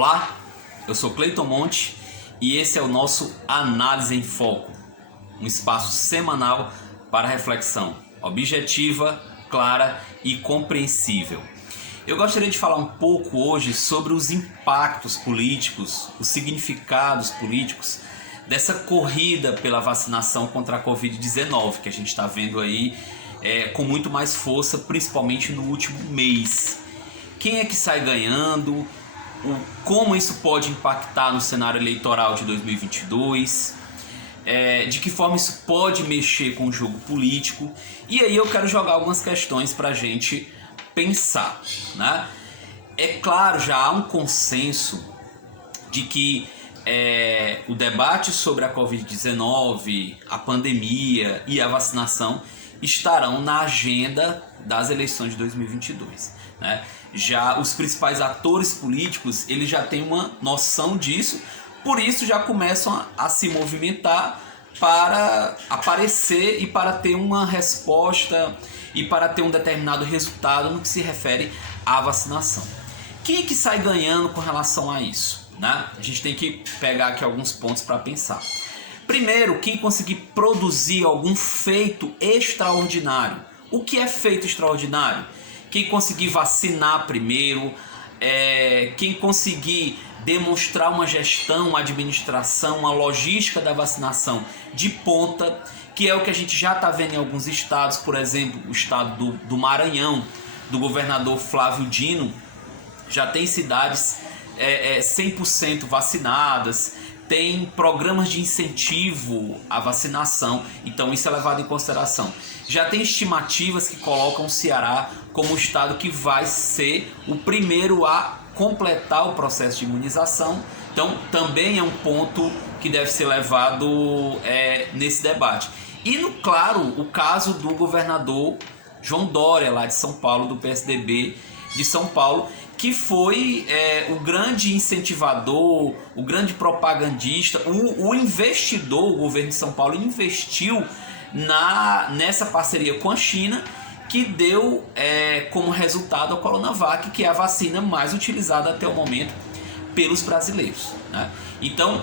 Olá, eu sou Cleiton Monte e esse é o nosso Análise em Foco, um espaço semanal para reflexão objetiva, clara e compreensível. Eu gostaria de falar um pouco hoje sobre os impactos políticos, os significados políticos dessa corrida pela vacinação contra a Covid-19 que a gente está vendo aí com muito mais força, principalmente no último mês. Quem é que sai ganhando? Como isso pode impactar no cenário eleitoral de 2022, de que forma isso pode mexer com o jogo político, e aí eu quero jogar algumas questões para a gente pensar, né? É claro, já há um consenso de que o debate sobre a Covid-19, a pandemia e a vacinação estarão na agenda das eleições de 2022, né? Já os principais atores políticos, eles já têm uma noção disso, por isso já começam a se movimentar para aparecer e para ter uma resposta e para ter um determinado resultado no que se refere à vacinação. Quem é que sai ganhando com relação a isso, né? A gente tem que pegar aqui alguns pontos para pensar. Primeiro, quem conseguir produzir algum feito extraordinário. O que é feito extraordinário? Quem conseguir vacinar primeiro, quem conseguir demonstrar uma gestão, uma administração, uma logística da vacinação de ponta, que é o que a gente já está vendo em alguns estados, por exemplo, o estado do Maranhão, do governador Flávio Dino, já tem cidades 100% vacinadas, tem programas de incentivo à vacinação, então isso é levado em consideração. Já tem estimativas que colocam o Ceará como o estado que vai ser o primeiro a completar o processo de imunização, então também é um ponto que deve ser levado nesse debate. E, claro, o caso do governador João Dória, lá de São Paulo, do PSDB de São Paulo, que foi o grande incentivador, o grande propagandista, o investidor. O governo de São Paulo investiu nessa parceria com a China, que deu como resultado a Coronavac, que é a vacina mais utilizada até o momento pelos brasileiros, né? Então,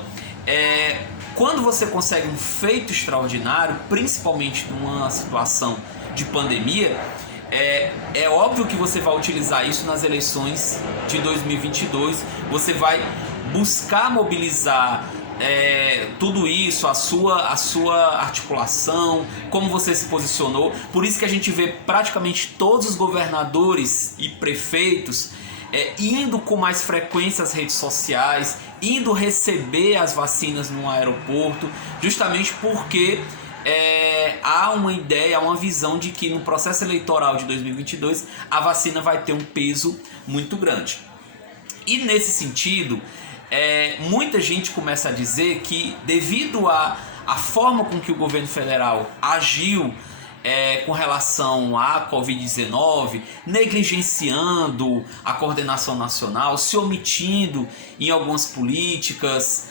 quando você consegue um feito extraordinário, principalmente numa situação de pandemia, é óbvio que você vai utilizar isso nas eleições de 2022, você vai buscar mobilizar tudo isso, a sua articulação, como você se posicionou. Por isso que a gente vê praticamente todos os governadores e prefeitos indo com mais frequência às redes sociais, indo receber as vacinas no aeroporto, justamente porque há uma ideia, há uma visão de que no processo eleitoral de 2022 a vacina vai ter um peso muito grande. E nesse sentido, muita gente começa a dizer que, devido à forma com que o governo federal agiu com relação à Covid-19, negligenciando a coordenação nacional, se omitindo em algumas políticas,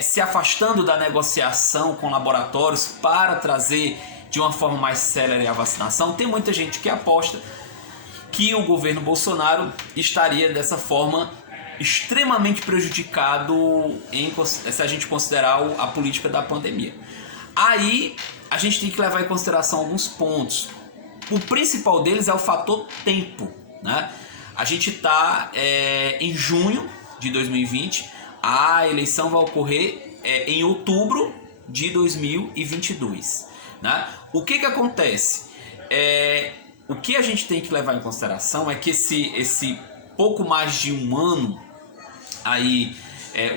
se afastando da negociação com laboratórios para trazer de uma forma mais célere a vacinação, tem muita gente que aposta que o governo Bolsonaro estaria dessa forma extremamente prejudicado se a gente considerar a política da pandemia. Aí a gente tem que levar em consideração alguns pontos. O principal deles é o fator tempo, né? A gente está em junho de 2020, a eleição vai ocorrer em outubro de 2022, né? O que acontece? O que a gente tem que levar em consideração é que esse pouco mais de um ano, aí,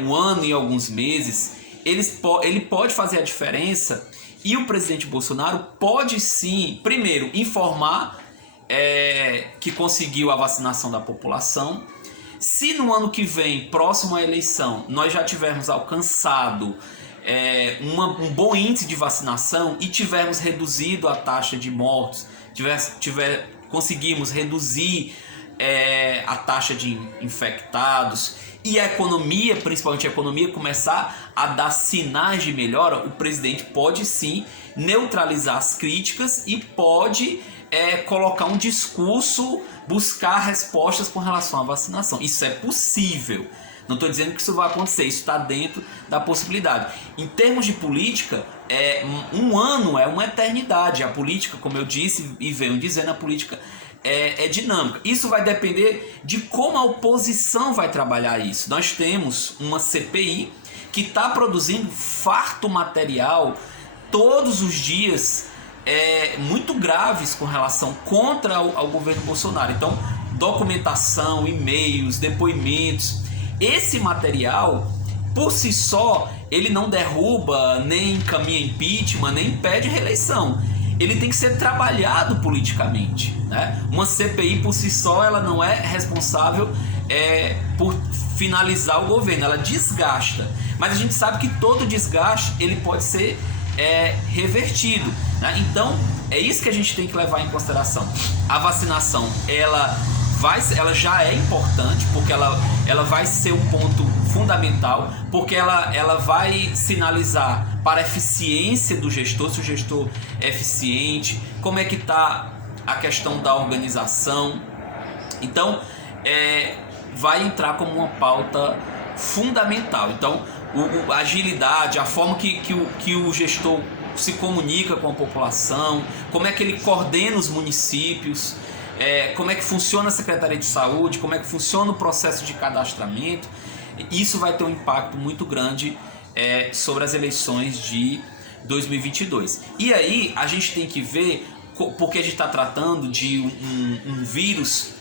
um ano e alguns meses, ele pode fazer a diferença, e o presidente Bolsonaro pode sim, primeiro, informar que conseguiu a vacinação da população. Se no ano que vem, próximo à eleição, nós já tivermos alcançado um bom índice de vacinação e tivermos reduzido a taxa de mortos, conseguimos reduzir a taxa de infectados e a economia, principalmente a economia, começar a dar sinais de melhora, o presidente pode sim neutralizar as críticas e pode colocar um discurso, buscar respostas com relação à vacinação. Isso é possível. Não estou dizendo que isso vai acontecer, isso está dentro da possibilidade. Em termos de política, um ano é uma eternidade. A política, como eu disse e venho dizendo, a política é dinâmica. Isso vai depender de como a oposição vai trabalhar isso. Nós temos uma CPI que está produzindo farto material todos os dias, muito graves com relação contra ao governo Bolsonaro. Então, documentação, e-mails, depoimentos. Esse material, por si só, ele não derruba, nem encaminha impeachment, nem impede reeleição. Ele tem que ser trabalhado politicamente, né? Uma CPI por si só, ela não é responsável por finalizar o governo, ela desgasta. Mas a gente sabe que todo desgaste ele pode ser revertido, né? Então é isso que a gente tem que levar em consideração. A vacinação ela já é importante, porque ela vai ser um ponto fundamental, porque ela vai sinalizar para a eficiência do gestor, se o gestor é eficiente, como é que está a questão da organização. Então vai entrar como uma pauta fundamental. Então a agilidade, a forma que o gestor se comunica com a população, como é que ele coordena os municípios, como é que funciona a Secretaria de Saúde, como é que funciona o processo de cadastramento. Isso vai ter um impacto muito grande sobre as eleições de 2022. E aí a gente tem que ver, porque a gente está tratando de um vírus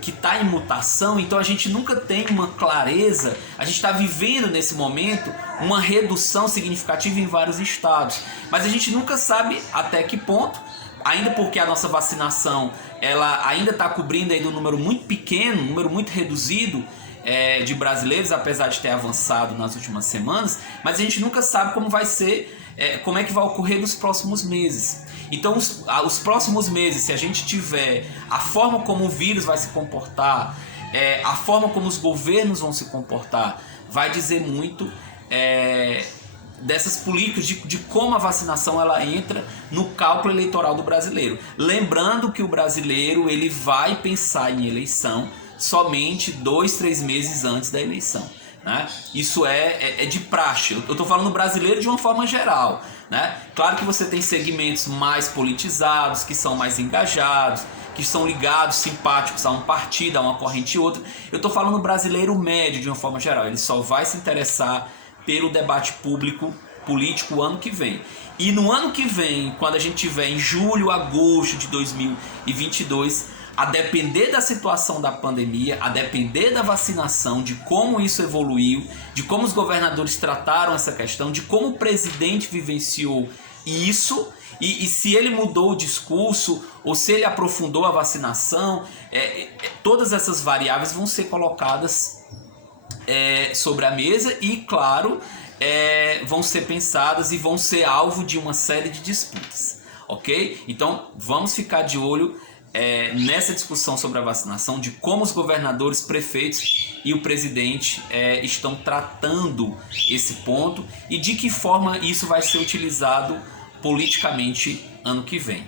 que está em mutação, então a gente nunca tem uma clareza. A gente está vivendo nesse momento uma redução significativa em vários estados, mas a gente nunca sabe até que ponto, ainda porque a nossa vacinação ela ainda está cobrindo ainda um número muito pequeno, um número muito reduzido de brasileiros, apesar de ter avançado nas últimas semanas, mas a gente nunca sabe como vai ser, como é que vai ocorrer nos próximos meses. Então os próximos meses, se a gente tiver a forma como o vírus vai se comportar, a forma como os governos vão se comportar, vai dizer muito dessas políticas, de como a vacinação ela entra no cálculo eleitoral do brasileiro. Lembrando que o brasileiro ele vai pensar em eleição somente 2-3 meses antes da eleição, né? Isso é de praxe. Eu estou falando brasileiro de uma forma geral, né? Claro que você tem segmentos mais politizados, que são mais engajados, que são ligados, simpáticos a um partido, a uma corrente e outra. Eu estou falando brasileiro médio de uma forma geral. Ele só vai se interessar pelo debate político ano que vem. E no ano que vem, quando a gente tiver em julho, agosto de 2022, a depender da situação da pandemia, a depender da vacinação, de como isso evoluiu, de como os governadores trataram essa questão, de como o presidente vivenciou isso, e se ele mudou o discurso ou se ele aprofundou a vacinação, todas essas variáveis vão ser colocadas sobre a mesa e, claro, vão ser pensadas e vão ser alvo de uma série de disputas, ok? Então vamos ficar de olho nessa discussão sobre a vacinação, de como os governadores, prefeitos e o presidente estão tratando esse ponto e de que forma isso vai ser utilizado politicamente ano que vem.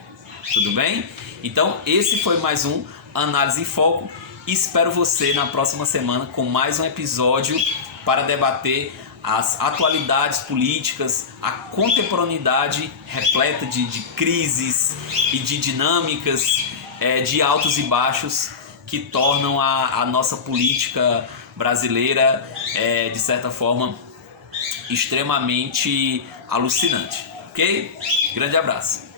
Tudo bem? Então esse foi mais um Análise em Foco. Espero você na próxima semana com mais um episódio para debater as atualidades políticas, a contemporaneidade repleta de crises e de dinâmicas, de altos e baixos que tornam a nossa política brasileira, de certa forma, extremamente alucinante. Ok? Grande abraço.